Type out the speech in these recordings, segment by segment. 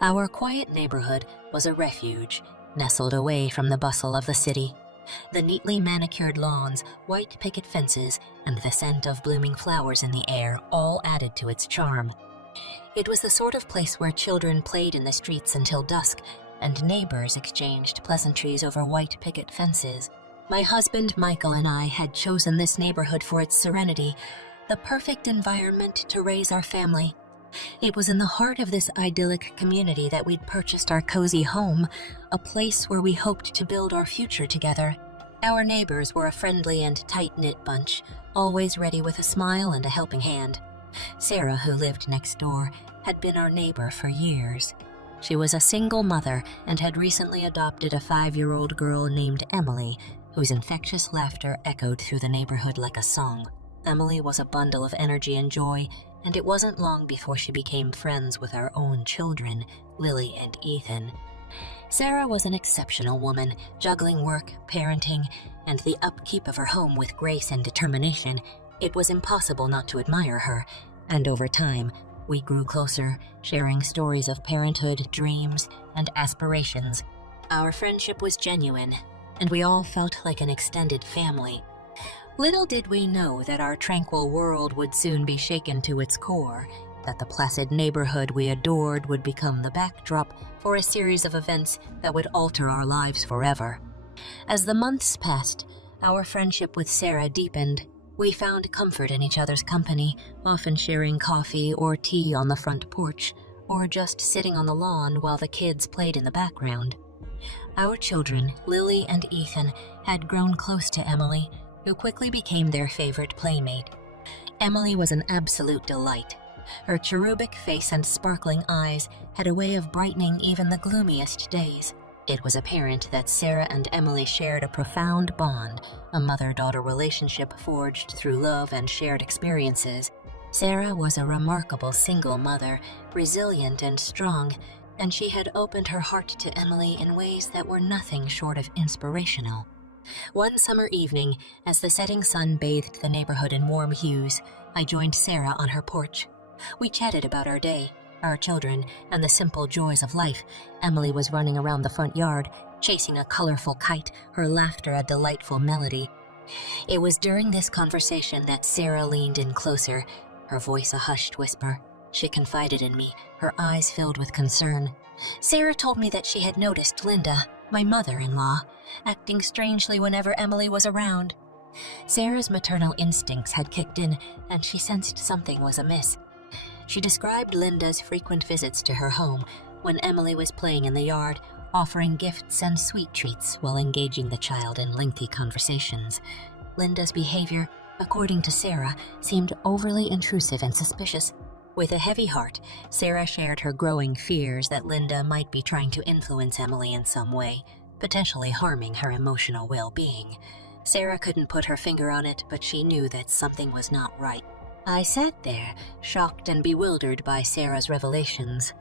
Our quiet neighborhood was a refuge, nestled away from the bustle of the city. The neatly manicured lawns, white picket fences, and the scent of blooming flowers in the air all added to its charm. It was the sort of place where children played in the streets until dusk, and neighbors exchanged pleasantries over white picket fences. My husband Michael and I had chosen this neighborhood for its serenity, the perfect environment to raise our family. It was in the heart of this idyllic community that we'd purchased our cozy home, a place where we hoped to build our future together. Our neighbors were a friendly and tight-knit bunch, always ready with a smile and a helping hand. Sarah, who lived next door, had been our neighbor for years. She was a single mother and had recently adopted a 5-year-old girl named Emily, whose infectious laughter echoed through the neighborhood like a song. Emily was a bundle of energy and joy, and it wasn't long before she became friends with our own children, Lily and Ethan. Sarah was an exceptional woman, juggling work, parenting, and the upkeep of her home with grace and determination. It was impossible not to admire her, and over time, we grew closer, sharing stories of parenthood, dreams, and aspirations. Our friendship was genuine, and we all felt like an extended family. Little did we know that our tranquil world would soon be shaken to its core, that the placid neighborhood we adored would become the backdrop for a series of events that would alter our lives forever. As the months passed, our friendship with Sarah deepened. We found comfort in each other's company, often sharing coffee or tea on the front porch, or just sitting on the lawn while the kids played in the background. Our children, Lily and Ethan, had grown close to Emily, who quickly became their favorite playmate. Emily was an absolute delight. Her cherubic face and sparkling eyes had a way of brightening even the gloomiest days. It was apparent that Sarah and Emily shared a profound bond, a mother-daughter relationship forged through love and shared experiences. Sarah was a remarkable single mother, resilient and strong, and she had opened her heart to Emily in ways that were nothing short of inspirational. One summer evening, as the setting sun bathed the neighborhood in warm hues, I joined Sarah on her porch. We chatted about our day, our children, and the simple joys of life. Emily was running around the front yard, chasing a colorful kite, her laughter a delightful melody. It was during this conversation that Sarah leaned in closer, her voice a hushed whisper. She confided in me, her eyes filled with concern. Sarah told me that she had noticed Linda, my mother-in-law, acting strangely whenever Emily was around. Sarah's maternal instincts had kicked in, and she sensed something was amiss. She described Linda's frequent visits to her home when Emily was playing in the yard, offering gifts and sweet treats while engaging the child in lengthy conversations. Linda's behavior, according to Sarah, seemed overly intrusive and suspicious. With a heavy heart, Sarah shared her growing fears that Linda might be trying to influence Emily in some way, potentially harming her emotional well-being. Sarah couldn't put her finger on it, but she knew that something was not right. I sat there, shocked and bewildered by Sarah's revelations.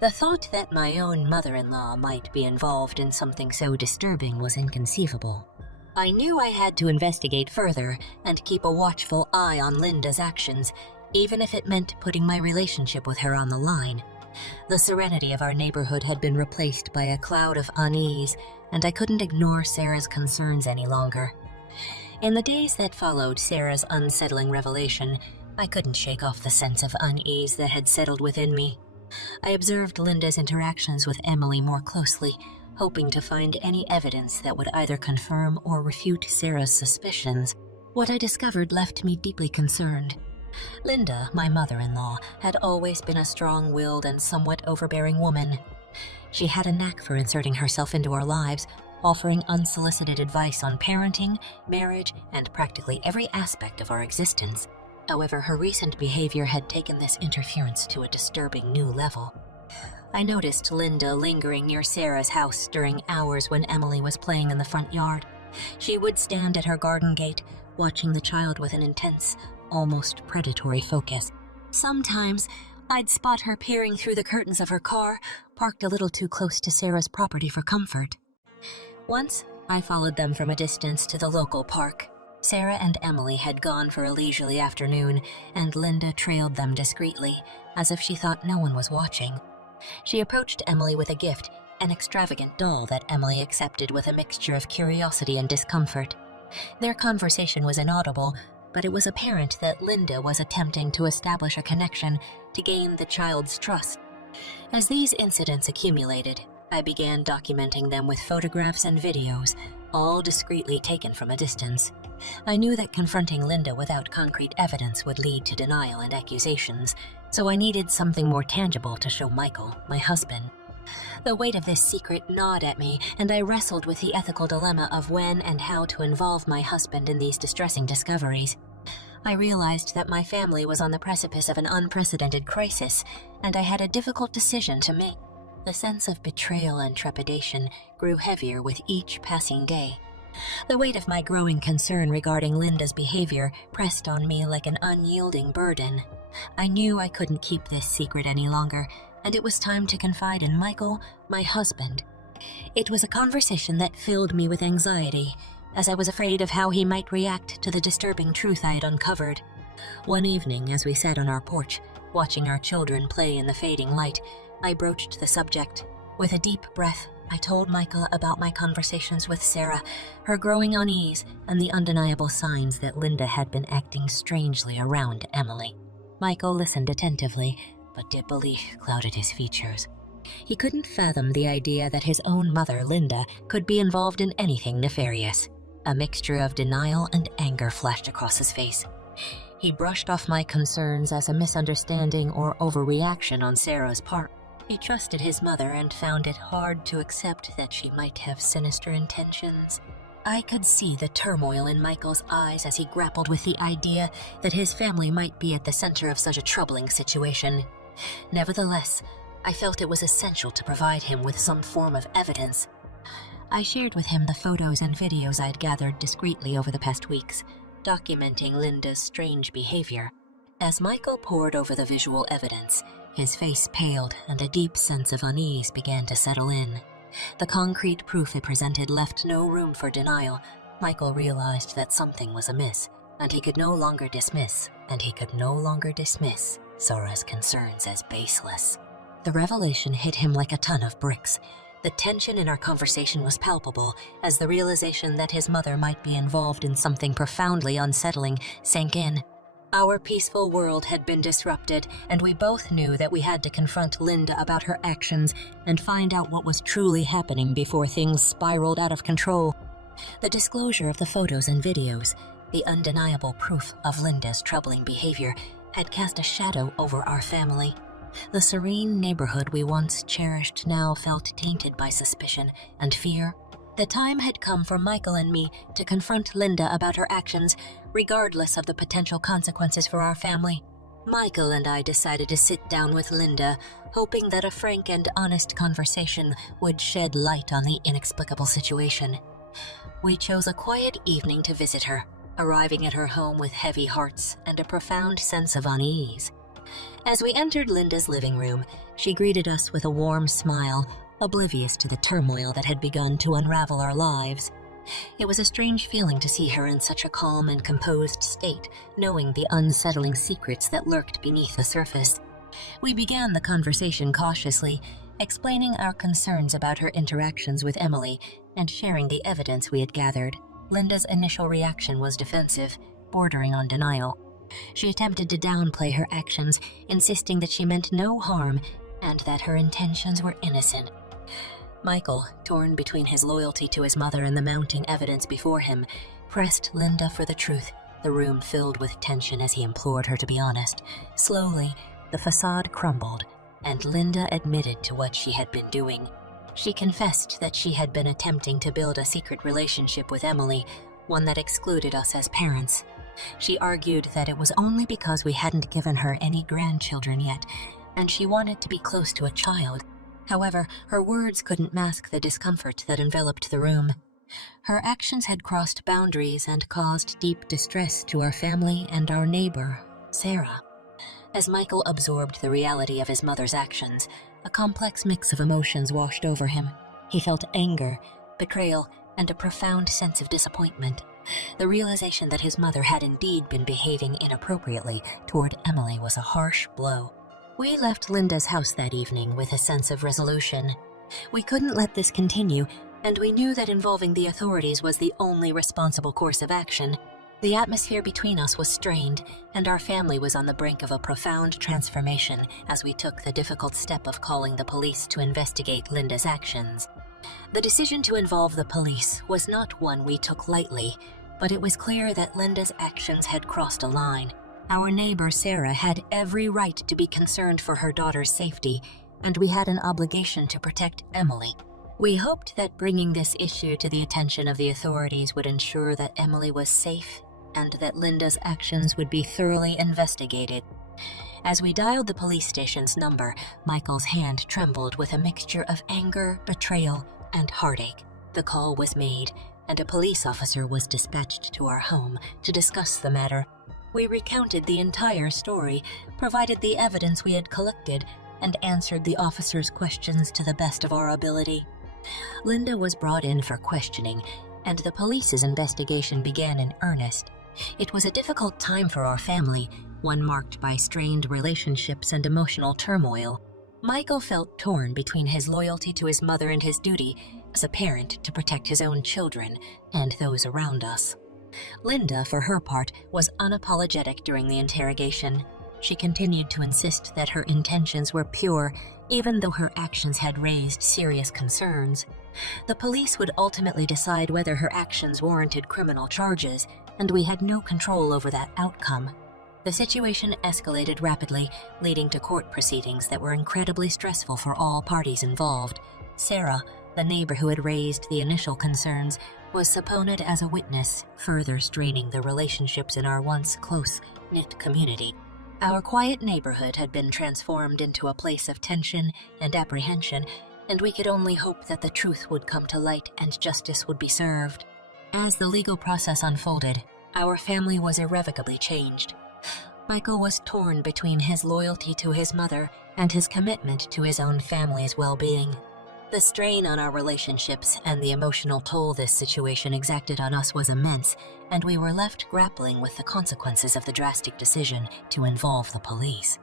The thought that my own mother-in-law might be involved in something so disturbing was inconceivable. I knew I had to investigate further and keep a watchful eye on Linda's actions, even if it meant putting my relationship with her on the line. The serenity of our neighborhood had been replaced by a cloud of unease, and I couldn't ignore Sarah's concerns any longer. In the days that followed Sarah's unsettling revelation, I couldn't shake off the sense of unease that had settled within me. I observed Linda's interactions with Emily more closely, hoping to find any evidence that would either confirm or refute Sarah's suspicions. What I discovered left me deeply concerned. Linda, my mother-in-law, had always been a strong-willed and somewhat overbearing woman. She had a knack for inserting herself into our lives, offering unsolicited advice on parenting, marriage, and practically every aspect of our existence. However, her recent behavior had taken this interference to a disturbing new level. I noticed Linda lingering near Sarah's house during hours when Emily was playing in the front yard. She would stand at her garden gate, watching the child with an intense, almost predatory focus. Sometimes, I'd spot her peering through the curtains of her car, parked a little too close to Sarah's property for comfort. Once, I followed them from a distance to the local park. Sarah and Emily had gone for a leisurely afternoon, and Linda trailed them discreetly, as if she thought no one was watching. She approached Emily with a gift, an extravagant doll that Emily accepted with a mixture of curiosity and discomfort. Their conversation was inaudible, but it was apparent that Linda was attempting to establish a connection to gain the child's trust. As these incidents accumulated, I began documenting them with photographs and videos, all discreetly taken from a distance. I knew that confronting Linda without concrete evidence would lead to denial and accusations, so I needed something more tangible to show Michael, my husband. The weight of this secret gnawed at me, and I wrestled with the ethical dilemma of when and how to involve my husband in these distressing discoveries. I realized that my family was on the precipice of an unprecedented crisis, and I had a difficult decision to make. The sense of betrayal and trepidation grew heavier with each passing day. The weight of my growing concern regarding Linda's behavior pressed on me like an unyielding burden. I knew I couldn't keep this secret any longer, and it was time to confide in Michael, my husband. It was a conversation that filled me with anxiety, as I was afraid of how he might react to the disturbing truth I had uncovered. One evening, as we sat on our porch, watching our children play in the fading light, I broached the subject. With a deep breath, I told Michael about my conversations with Sarah, her growing unease, and the undeniable signs that Linda had been acting strangely around Emily. Michael listened attentively, but disbelief clouded his features. He couldn't fathom the idea that his own mother, Linda, could be involved in anything nefarious. A mixture of denial and anger flashed across his face. He brushed off my concerns as a misunderstanding or overreaction on Sarah's part. He trusted his mother and found it hard to accept that she might have sinister intentions. I could see the turmoil in Michael's eyes as he grappled with the idea that his family might be at the center of such a troubling situation. Nevertheless, I felt it was essential to provide him with some form of evidence. I shared with him the photos and videos I'd gathered discreetly over the past weeks, documenting Linda's strange behavior. As Michael pored over the visual evidence, his face paled and a deep sense of unease began to settle in. The concrete proof it presented left no room for denial. Michael realized that something was amiss, and he could no longer dismiss Sarah's concerns as baseless. The revelation hit him like a ton of bricks. The tension in our conversation was palpable as the realization that his mother might be involved in something profoundly unsettling sank in. Our peaceful world had been disrupted, and we both knew that we had to confront Linda about her actions and find out what was truly happening before things spiraled out of control. The disclosure of the photos and videos, the undeniable proof of Linda's troubling behavior, had cast a shadow over our family. The serene neighborhood we once cherished now felt tainted by suspicion and fear. The time had come for Michael and me to confront Linda about her actions, regardless of the potential consequences for our family. Michael and I decided to sit down with Linda, hoping that a frank and honest conversation would shed light on the inexplicable situation. We chose a quiet evening to visit her, arriving at her home with heavy hearts and a profound sense of unease. As we entered Linda's living room, she greeted us with a warm smile, oblivious to the turmoil that had begun to unravel our lives. It was a strange feeling to see her in such a calm and composed state, knowing the unsettling secrets that lurked beneath the surface. We began the conversation cautiously, explaining our concerns about her interactions with Emily and sharing the evidence we had gathered. Linda's initial reaction was defensive, bordering on denial. She attempted to downplay her actions, insisting that she meant no harm and that her intentions were innocent. Michael, torn between his loyalty to his mother and the mounting evidence before him, pressed Linda for the truth. The room filled with tension as he implored her to be honest. Slowly, the facade crumbled, and Linda admitted to what she had been doing. She confessed that she had been attempting to build a secret relationship with Emily, one that excluded us as parents. She argued that it was only because we hadn't given her any grandchildren yet, and she wanted to be close to a child. However, her words couldn't mask the discomfort that enveloped the room. Her actions had crossed boundaries and caused deep distress to our family and our neighbor, Sarah. As Michael absorbed the reality of his mother's actions, a complex mix of emotions washed over him. He felt anger, betrayal, and a profound sense of disappointment. The realization that his mother had indeed been behaving inappropriately toward Emily was a harsh blow. We left Linda's house that evening with a sense of resolution. We couldn't let this continue, and we knew that involving the authorities was the only responsible course of action. The atmosphere between us was strained, and our family was on the brink of a profound transformation as we took the difficult step of calling the police to investigate Linda's actions. The decision to involve the police was not one we took lightly, but it was clear that Linda's actions had crossed a line. Our neighbor Sarah had every right to be concerned for her daughter's safety, and we had an obligation to protect Emily. We hoped that bringing this issue to the attention of the authorities would ensure that Emily was safe and that Linda's actions would be thoroughly investigated. As we dialed the police station's number, Michael's hand trembled with a mixture of anger, betrayal, and heartache. The call was made, and a police officer was dispatched to our home to discuss the matter. We recounted the entire story, provided the evidence we had collected, and answered the officer's questions to the best of our ability. Linda was brought in for questioning, and the police's investigation began in earnest. It was a difficult time for our family, one marked by strained relationships and emotional turmoil. Michael felt torn between his loyalty to his mother and his duty as a parent to protect his own children and those around us. Linda, for her part, was unapologetic during the interrogation. She continued to insist that her intentions were pure, even though her actions had raised serious concerns. The police would ultimately decide whether her actions warranted criminal charges, and we had no control over that outcome. The situation escalated rapidly, leading to court proceedings that were incredibly stressful for all parties involved. Sarah, the neighbor who had raised the initial concerns, was subpoenaed as a witness, further straining the relationships in our once close-knit community. Our quiet neighborhood had been transformed into a place of tension and apprehension, and we could only hope that the truth would come to light and justice would be served. As the legal process unfolded, our family was irrevocably changed. Michael was torn between his loyalty to his mother and his commitment to his own family's well-being. The strain on our relationships and the emotional toll this situation exacted on us was immense, and we were left grappling with the consequences of the drastic decision to involve the police.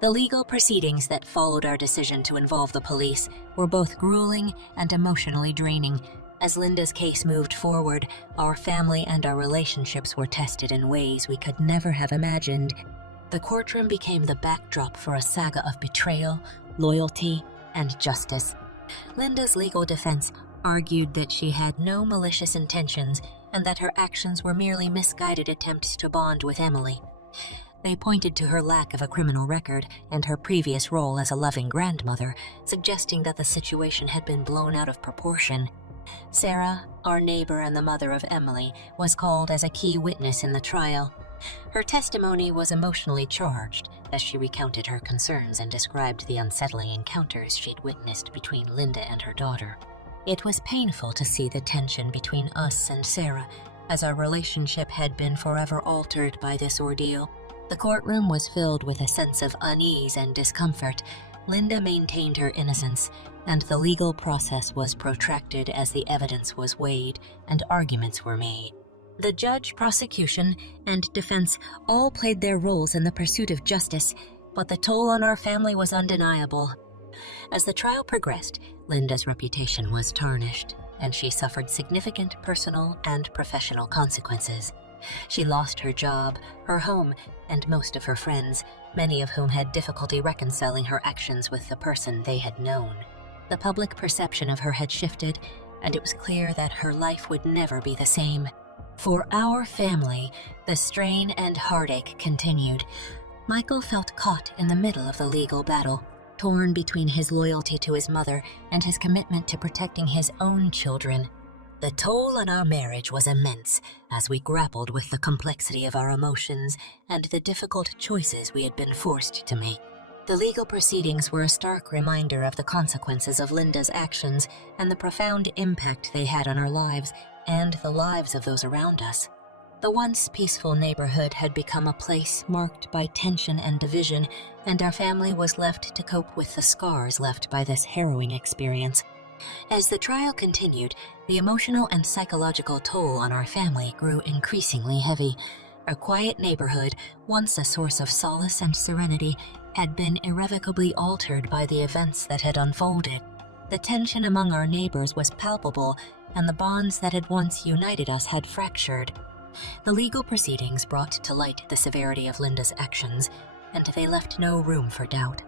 The legal proceedings that followed our decision to involve the police were both grueling and emotionally draining. As Linda's case moved forward, our family and our relationships were tested in ways we could never have imagined. The courtroom became the backdrop for a saga of betrayal, loyalty, and justice. Linda's legal defense argued that she had no malicious intentions and that her actions were merely misguided attempts to bond with Emily. They pointed to her lack of a criminal record and her previous role as a loving grandmother, suggesting that the situation had been blown out of proportion. Sarah, our neighbor and the mother of Emily, was called as a key witness in the trial. Her testimony was emotionally charged as she recounted her concerns and described the unsettling encounters she'd witnessed between Linda and her daughter. It was painful to see the tension between us and Sarah, as our relationship had been forever altered by this ordeal. The courtroom was filled with a sense of unease and discomfort. Linda maintained her innocence, and the legal process was protracted as the evidence was weighed and arguments were made. The judge, prosecution, and defense all played their roles in the pursuit of justice, but the toll on our family was undeniable. As the trial progressed, Linda's reputation was tarnished, and she suffered significant personal and professional consequences. She lost her job, her home, and most of her friends, many of whom had difficulty reconciling her actions with the person they had known. The public perception of her had shifted, and it was clear that her life would never be the same. For our family, the strain and heartache continued. Michael felt caught in the middle of the legal battle, torn between his loyalty to his mother and his commitment to protecting his own children. The toll on our marriage was immense as we grappled with the complexity of our emotions and the difficult choices we had been forced to make. The legal proceedings were a stark reminder of the consequences of Linda's actions and the profound impact they had on our lives and the lives of those around us. The once peaceful neighborhood had become a place marked by tension and division, and our family was left to cope with the scars left by this harrowing experience. As the trial continued, the emotional and psychological toll on our family grew increasingly heavy. Our quiet neighborhood, once a source of solace and serenity, had been irrevocably altered by the events that had unfolded. The tension among our neighbors was palpable, and the bonds that had once united us had fractured. The legal proceedings brought to light the severity of Linda's actions, and they left no room for doubt.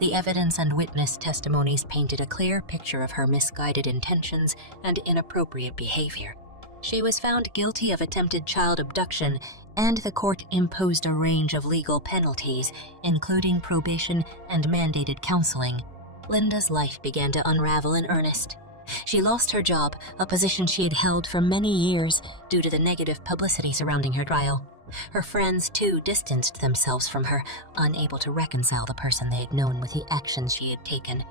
The evidence and witness testimonies painted a clear picture of her misguided intentions and inappropriate behavior. She was found guilty of attempted child abduction, and the court imposed a range of legal penalties, including probation and mandated counseling. Linda's life began to unravel in earnest. She lost her job, a position she had held for many years, due to the negative publicity surrounding her trial. Her friends, too, distanced themselves from her, unable to reconcile the person they had known with the actions she had taken.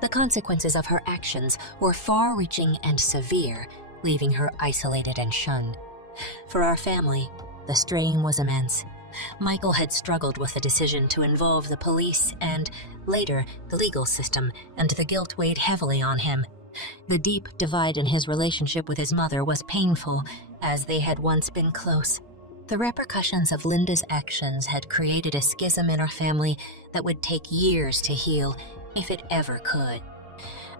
The consequences of her actions were far-reaching and severe, leaving her isolated and shunned. For our family, the strain was immense. Michael had struggled with the decision to involve the police and, later, the legal system, and the guilt weighed heavily on him. The deep divide in his relationship with his mother was painful, as they had once been close. The repercussions of Linda's actions had created a schism in our family that would take years to heal, if it ever could.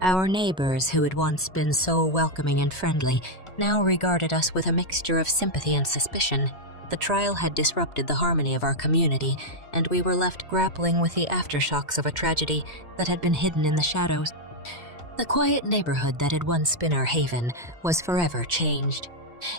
Our neighbors, who had once been so welcoming and friendly, now regarded us with a mixture of sympathy and suspicion. The trial had disrupted the harmony of our community, and we were left grappling with the aftershocks of a tragedy that had been hidden in the shadows. The quiet neighborhood that had once been our haven was forever changed.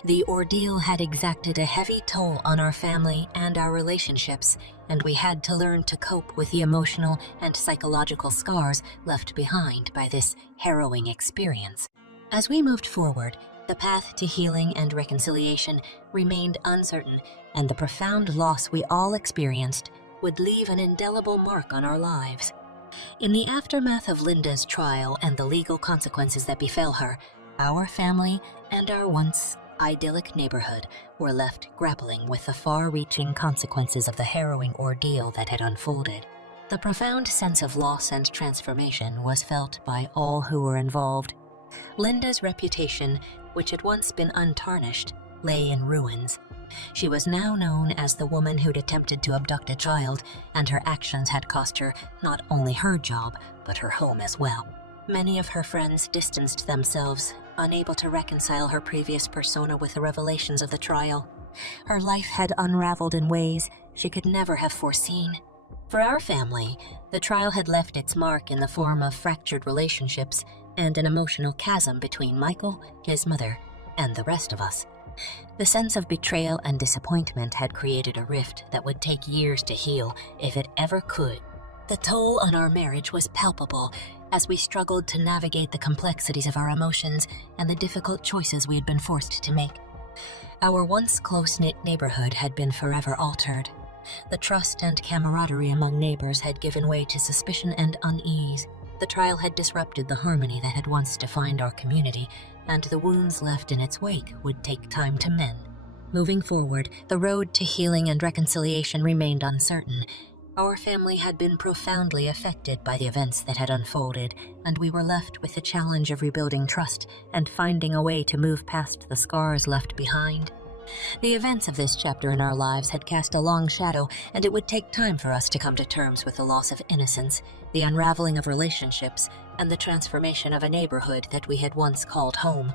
The ordeal had exacted a heavy toll on our family and our relationships, and we had to learn to cope with the emotional and psychological scars left behind by this harrowing experience. As we moved forward, the path to healing and reconciliation remained uncertain, and the profound loss we all experienced would leave an indelible mark on our lives. In the aftermath of Linda's trial and the legal consequences that befell her, our family and our once idyllic neighborhood were left grappling with the far-reaching consequences of the harrowing ordeal that had unfolded. The profound sense of loss and transformation was felt by all who were involved. Linda's reputation, which had once been untarnished, lay in ruins. She was now known as the woman who'd attempted to abduct a child, and her actions had cost her not only her job, but her home as well. Many of her friends distanced themselves, unable to reconcile her previous persona with the revelations of the trial. Her life had unraveled in ways she could never have foreseen. For our family, the trial had left its mark in the form of fractured relationships and an emotional chasm between Michael, his mother, and the rest of us. The sense of betrayal and disappointment had created a rift that would take years to heal, if it ever could. The toll on our marriage was palpable as we struggled to navigate the complexities of our emotions and the difficult choices we had been forced to make. Our once close-knit neighborhood had been forever altered. The trust and camaraderie among neighbors had given way to suspicion and unease. The trial had disrupted the harmony that had once defined our community, and the wounds left in its wake would take time to mend. Moving forward, the road to healing and reconciliation remained uncertain. Our family had been profoundly affected by the events that had unfolded, and we were left with the challenge of rebuilding trust and finding a way to move past the scars left behind. The events of this chapter in our lives had cast a long shadow, and it would take time for us to come to terms with the loss of innocence, the unraveling of relationships, and the transformation of a neighborhood that we had once called home.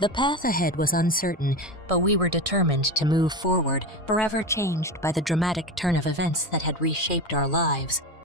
The path ahead was uncertain, but we were determined to move forward, forever changed by the dramatic turn of events that had reshaped our lives.